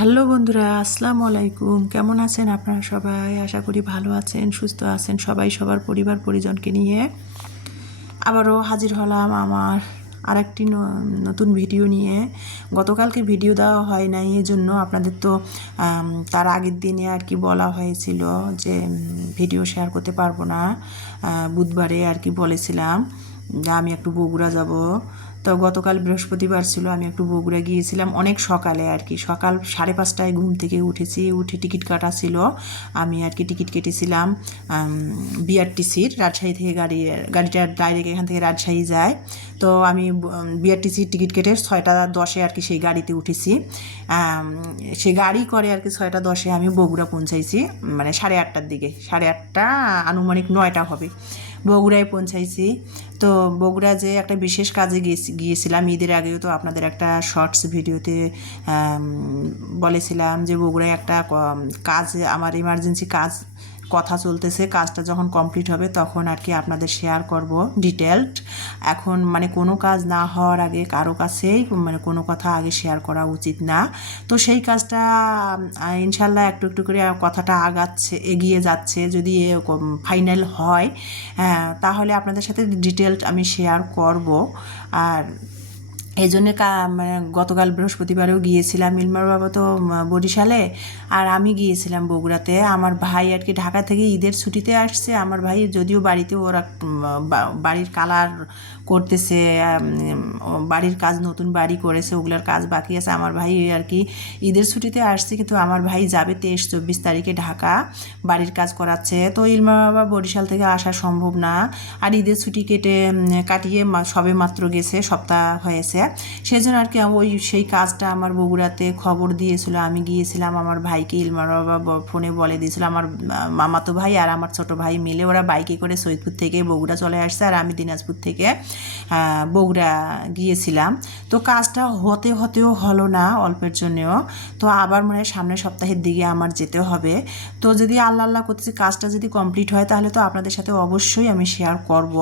Hello বন্ধুরা, আসসালামু আলাইকুম। কেমন আছেন আপনারা সবাই? আশা করি ভালো আছেন, সুস্থ আছেন। সবাই সবার পরিবার পরিজনকে নিয়ে আবারও হাজির হলাম আমার আরেকটি নতুন ভিডিও নিয়ে। গতকালকে ভিডিও দেওয়া হয় নাই, এই জন্য আপনাদের তো তার আগের দিনে আর কি বলা হয়েছিল যে ভিডিও শেয়ার করতে পারবো না। বুধবারে আর কি বলেছিলাম যে আমি একটু বগুড়া যাব। তো গতকাল বৃহস্পতিবার ছিল, আমি একটু বগুড়া গিয়েছিলাম অনেক সকালে আর কি। সকাল 5:30টায় ঘুম থেকে উঠেছি, উঠে টিকিট কাটা ছিল। আমি আর কি টিকিট কেটেছিলাম বিআরটিসির, রাজশাহী থেকে গাড়িটা ডাইরেক্ট এখান থেকে রাজশাহী যায়। তো আমি বিআরটিসির টিকিট কেটে 6:10-এ আর কি সেই গাড়িতে উঠেছি। সে গাড়ি করে আর কি 6:10-এ আমি বগুড়া পৌঁছাইছি, মানে 8:30টার দিকে, 8:30 আনুমানিক 9টা হবে। বগুড়ায় পৌঁছাইছি। তো বগুড়া যে একটা বিশেষ কাজে গিয়েছিলাম ঈদের আগেও তো আপনাদের একটা শর্টস ভিডিওতে বলেছিলাম যে বগুড়ায় একটা কাজ, আমার ইমার্জেন্সি কাজ কথা চলতেছে। কাজটা যখন কমপ্লিট হবে তখন আর কি আপনাদের শেয়ার করব ডিটেলড। এখন মানে কোনো কাজ না হওয়ার আগে কারো কাছেই মানে কোনো কথা আগে শেয়ার করা উচিত না। তো সেই কাজটা ইনশাল্লাহ একটু একটু করে কথাটা এগিয়ে যাচ্ছে। যদি ফাইনাল হয় তাহলে আপনাদের সাথে ডিটেলড আমি শেয়ার করব। আর এই জন্যে মানে গতকাল বৃহস্পতিবারেও গিয়েছিলাম। মিলমার বাবা তো বরিশালে, আর আমি গিয়েছিলাম বগুড়াতে। আমার ভাই আর কি ঢাকা থেকে ঈদের ছুটিতে আসছে। আমার ভাই যদিও বাড়িতে ওরা বাড়ির কালার করতেছে, বাড়ির কাজ, নতুন বাড়ি করেছে, ওগুলোর কাজ বাকি আছে। আমার ভাই আর কি ঈদের ছুটিতে আসছে, কিন্তু আমার ভাই যাবে 23-24 তারিখে ঢাকা, বাড়ির কাজ করাচ্ছে। তো ইলমা বাবা বরিশাল থেকে আসা সম্ভব না। আর ঈদের ছুটি কাটিয়ে সবে মাত্র গেছে, সপ্তাহ হয়েছে। সেজন্য আর কি সেই কাজটা আমার বগুড়াতে খবর দিয়েছিল। আমি গিয়েছিলাম, আমার ভাইকে ইলমার বাবা ফোনে বলে দিয়েছিল। আমার মামাতো ভাই আর আমার ছোট ভাই মিলে ওরা বাইকে করে সৈয়দপুর থেকে বগুড়া চলে আসছে, আর আমি দিনাজপুর থেকে বগুড়া গিয়েছিলাম। তো কাজটা হতেও হলো না অল্পের জন্যও। তো আবার মনে হয় সামনের সপ্তাহের দিকে আমার যেতে হবে। তো যদি আল্লাহ করতেছি কাজটা যদি কমপ্লিট হয় তাহলে তো আপনাদের সাথে অবশ্যই আমি শেয়ার করব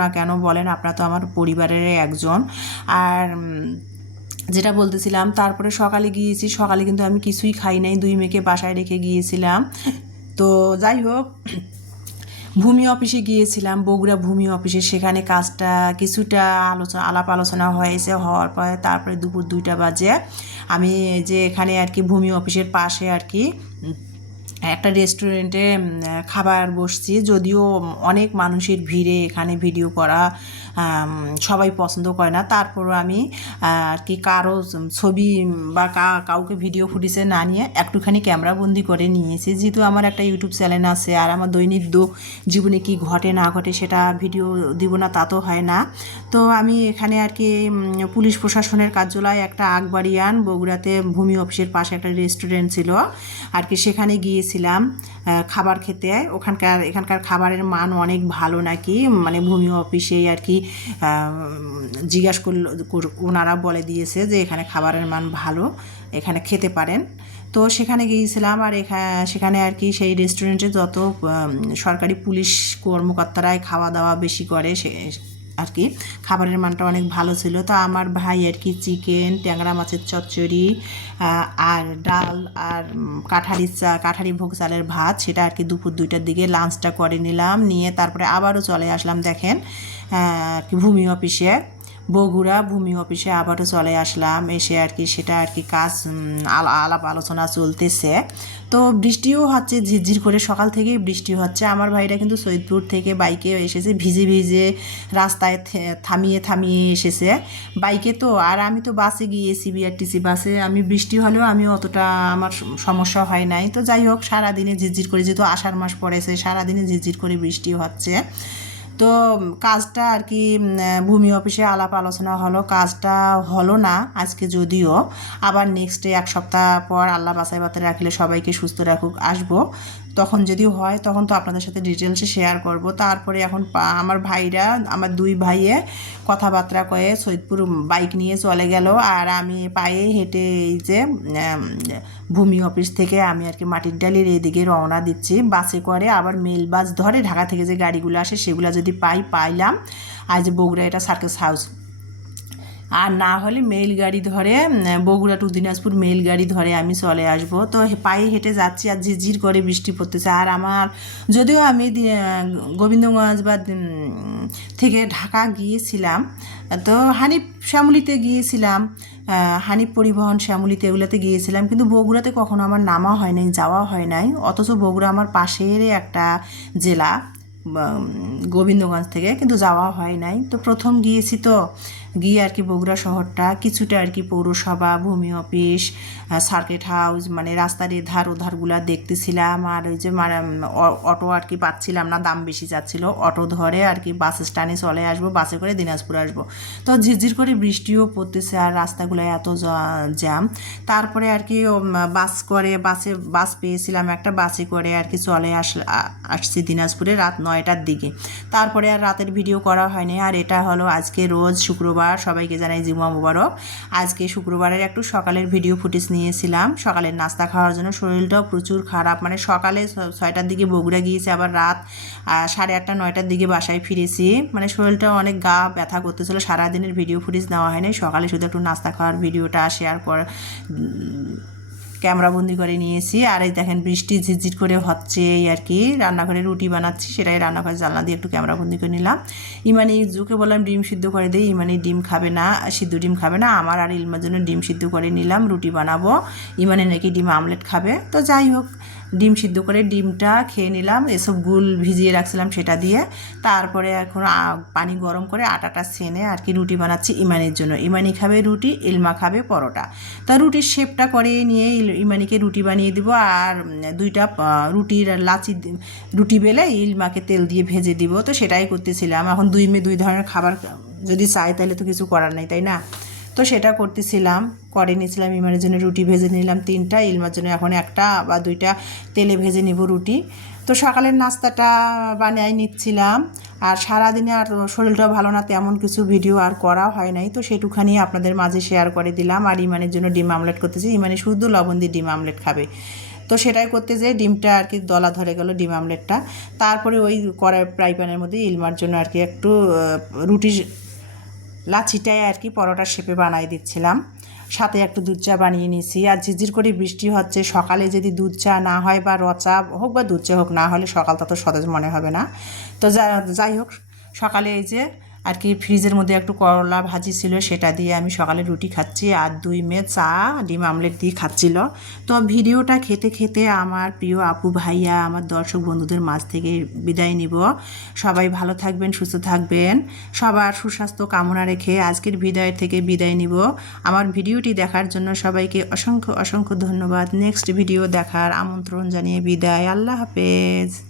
না কেন বলেন? আপনারা তো আমার পরিবারের একজন। আর যেটা বলতেছিলাম, তারপরে সকালে গিয়েছি, সকালে কিন্তু আমি কিছুই খাই নাই, 2 মেয়েকে বাসায় রেখে গিয়েছিলাম। তো যাই হোক, ভূমি অফিসে গিয়েছিলাম, বগুড়া ভূমি অফিসে। সেখানে কাজটা কিছুটা আলাপ আলোচনা হয়েছে, হওয়ার পরে তারপরে দুপুর 2টা বাজে আমি যে এখানে আর কি ভূমি অফিসের পাশে আর কি একটা রেস্টুরেন্টে খাবার বসছি। যদিও অনেক মানুষের ভিড়ে এখানে ভিডিও করা সবাই পছন্দ করে না, তারপরও আমি আর কি কারো ছবি বা কাউকে ভিডিও ফুটেজে না নিয়ে একটুখানি ক্যামেরাবন্দি করে নিয়েছি। যেহেতু আমার একটা ইউটিউব চ্যানেল আছে, আর আমার দৈনিক জীবনে কি ঘটে না ঘটে সেটা ভিডিও দিব না তা তো হয় না। তো আমি এখানে আর কি পুলিশ প্রশাসনের কার্যালয় একটা আকবরিয়ান বগুড়াতে ভূমি অফিসের পাশে একটা রেস্টুরেন্ট ছিল আর কি, সেখানে গিয়েছিলাম খাবার খেতে। এখানকার খাবারের মান অনেক ভালো নাকি, মানে ভূমি অফিসেই আর কি জিজ্ঞাসা করল, ওনারা বলে দিয়েছে যে এখানে খাবারের মান ভালো, এখানে খেতে পারেন। তো সেখানে গিয়েছিলাম। আর সেখানে আর কি সেই রেস্টুরেন্টে যত সরকারি পুলিশ কর্মকর্তারাই খাওয়া দাওয়া বেশি করে, আর কি খাবারের মানটা অনেক ভালো ছিল। তো আমার ভাই আর কি চিকেন, ট্যাংরা মাছের চচ্চড়ি আর ডাল আর কাঠারি ভোগ চালের ভাত, সেটা আর কি দুপুর 2টার দিকে লাঞ্চটা করে নিলাম। নিয়ে তারপরে আবারও চলে আসলাম দেখেন আর কি ভূমি অফিসে, বগুড়া ভূমি অফিসে আবারও চলে আসলাম। এসে আর কি সেটা আর কি কাজ আলাপ আলোচনা চলতেছে। তো বৃষ্টিও হচ্ছে, ঝিরঝির করে সকাল থেকেই বৃষ্টি হচ্ছে। আমার ভাইরা কিন্তু সৈয়দপুর থেকে বাইকে এসেছে, ভিজে ভিজে রাস্তায় থামিয়ে এসেছে বাইকে। তো আর আমি তো বাসে গিয়েছি, বিআরটিসি বাসে। আমি বৃষ্টি হলেও আমি অতটা আমার সমস্যা হয় নাই। তো যাই হোক, সারাদিনে ঝিরঝির করে, যেহেতু আষাঢ় মাস পড়েছে, সারাদিনে ঝিরঝির করে বৃষ্টি হচ্ছে। তো কাজটা আর কি ভূমি অফিসে আলাপ আলোচনা হলো, কাজটা হলো না আজকে, যদিও আবার নেক্সট ডে 1 সপ্তাহ পর আল্লাহ বাসায় বাতে রাখলে সবাইকে সুস্থ রাখুক আসবো, তখন যদি হয় তখন তো আপনাদের সাথে ডিটেলসে শেয়ার করব। তারপরে এখন আমার ভাইরা, আমার 2 ভাইয়ে কথাবার্তা কয়ে সৈয়দপুর বাইক নিয়ে চলে গেল, আর আমি পায়ে হেঁটে এই যে ভূমি অফিস থেকে আমি আর কি মাটির ডালির এদিকে রওনা দিচ্ছি। বাসে করে আবার মেল বাস ধরে ঢাকা থেকে যে গাড়িগুলো আসে সেগুলো যদি পাইলাম। আজ বগুড়া এটা সার্কাস হাউস, আর না হলে মেইল গাড়ি ধরে বগুড়া টু দিনাজপুর মেইল গাড়ি ধরে আমি চলে আসব। তো পায়ে হেঁটে যাচ্ছি আর ঝিরঝির করে বৃষ্টি পড়তেছে। আর আমার যদিও আমি গোবিন্দগঞ্জ বা থেকে ঢাকা গিয়েছিলাম, তো হানিফ শ্যামলীতে গিয়েছিলাম, হানিফ পরিবহন শ্যামলীতে এগুলোতে গিয়েছিলাম, কিন্তু বগুড়াতে কখনো আমার নামা হয় নাই, যাওয়া হয় নাই। অথচ বগুড়া আমার পাশের একটা জেলা গোবিন্দগঞ্জ থেকে, কিন্তু যাওয়া হয় নাই। তো প্রথম গিয়েছি, তো গিয়ে আর কি বগুড়া শহরটা কিছুটা আর কি পৌরসভা, ভূমি অফিস, সার্কিট হাউস, মানে রাস্তার এধার ওধারগুলা দেখতেছিলাম। আর ওই যে অটো আর কি পাচ্ছিলাম না, দাম বেশি যাচ্ছিল। অটো ধরে আর কি বাস স্ট্যান্ডে চলে আসবো, বাসে করে দিনাজপুর আসবো। তো ঝিরঝির করে বৃষ্টিও পড়তেছে আর রাস্তাগুলো এত জ্যাম। তারপরে আর কি বাস পেয়েছিলাম একটা, বাসে করে আর কি চলে আসছি দিনাজপুরে রাত 9টার দিকে। তারপরে আর রাতের ভিডিও করা হয়নি। আর এটা হলো আজকে রোজ শুক্রবার, সবাইকে জানাই জিমা মুবারক। আজকে শুক্রবারের একটু সকালের ভিডিও ফুটেজ নিয়েছিলাম সকালের নাস্তা খাওয়ার জন্য। শরীরটাও প্রচুর খারাপ, মানে সকালে 6টার দিকে বগুড়া গিয়েছি, আবার রাত 8:30 9টার দিকে বাসায় ফিরেছি। মানে শরীরটা অনেক গা ব্যথা করতেছিল, সারাদিনের ভিডিও ফুটেজ নেওয়া হয়নি। সকালে শুধু একটু নাস্তা খাওয়ার ভিডিওটা শেয়ার করে ক্যামেরাবন্দি করে নিয়েছি। আর এই দেখেন বৃষ্টি ঝিরঝির করে হচ্ছে, এই আর কি রান্নাঘরে রুটি বানাচ্ছি, সেটাই রান্নাঘরে জানলা দিয়ে একটু ক্যামেরাবন্দি করে নিলাম। ইমানি জুকে বললাম ডিম সিদ্ধ করে দিই, ইমানি ডিম খাবে না, সিদ্ধ ডিম খাবে না। আমার আর ইলমার জন্য ডিম সিদ্ধ করে নিলাম, রুটি বানাবো। ইমানি নাকি ডিম আমলেট খাবে। তো যাই হোক, ডিম সিদ্ধ করে ডিমটা খেয়ে নিলাম, এসব গুল ভিজিয়ে রাখছিলাম সেটা দিয়ে। তারপরে এখন পানি গরম করে আটাটা ছেনে আর কি রুটি বানাচ্ছি ইমানির জন্য। ইমানি খাবে রুটি, ইলমা খাবে পরোটা। তা রুটির শেপটা করে নিয়ে ইমানিকে রুটি বানিয়ে দিব। আর 2টা রুটির রুটি বেলে ইলমাকে তেল দিয়ে ভেজে দিব। তো সেটাই করতেছিলাম। এখন দুই ধরনের খাবার যদি চাই তাহলে তো কিছু করার নেই, তাই না? তো সেটা করতেছিলাম, করে নিয়েছিলাম। ইমানের জন্য রুটি ভেজে নিলাম 3টা, ইলমার জন্য এখন 1টা বা 2টা তেলে ভেজে নিব রুটি। তো সকালের নাস্তাটা বানিয়ে নিচ্ছিলাম। আর সারাদিনে আর শরীরটা ভালো না, তেমন কিছু ভিডিও আর করা হয় নাই, তো সেটুখানি আপনাদের মাঝে শেয়ার করে দিলাম। আর ইমানের জন্য ডিম আমলেট করতেছি, ইমানে শুধু লবণ দিয়ে ডিম আমলেট খাবে। তো সেটাই করতে যেয়ে ডিমটা আর কি দলা ধরে গেল, ডিম আমলেটটা। তারপরে ওই ফ্রাই প্যানের মধ্যে ইলমার জন্য আর কি একটু রুটি লাচিটায় আর কি পরোটার শেপে বানিয়ে দিচ্ছিলাম। সাথে একটু দুধ চা বানিয়ে নিয়েছি। আর ঝিরঝির করে বৃষ্টি হচ্ছে, সকালে যদি দুধ চা না হয় বা রচা হোক বা দুধ চা হোক, না হলে সকালটা তো সতেজ মনে হবে না। তো যাই হোক, সকালে এই যে আর কি ফ্রিজের মধ্যে একটু করলা ভাজি ছিল, সেটা দিয়ে আমি সকালে রুটি খাচ্ছি। আর 2 মেয়ে চা ডিম আমলেট দিয়ে খাচ্ছিল। তো ভিডিওটা খেতে খেতে আমার প্রিয় আপু ভাইয়া, আমার দর্শক বন্ধুদের মাঝ থেকে বিদায় নিব। সবাই ভালো থাকবেন, সুস্থ থাকবেন, সবার সুস্বাস্থ্য কামনা রেখে আজকের ভিডিও থেকে বিদায় নিব। আমার ভিডিওটি দেখার জন্য সবাইকে অসংখ্য অসংখ্য ধন্যবাদ। নেক্সট ভিডিও দেখার আমন্ত্রণ জানিয়ে বিদায়। আল্লাহ হাফেজ।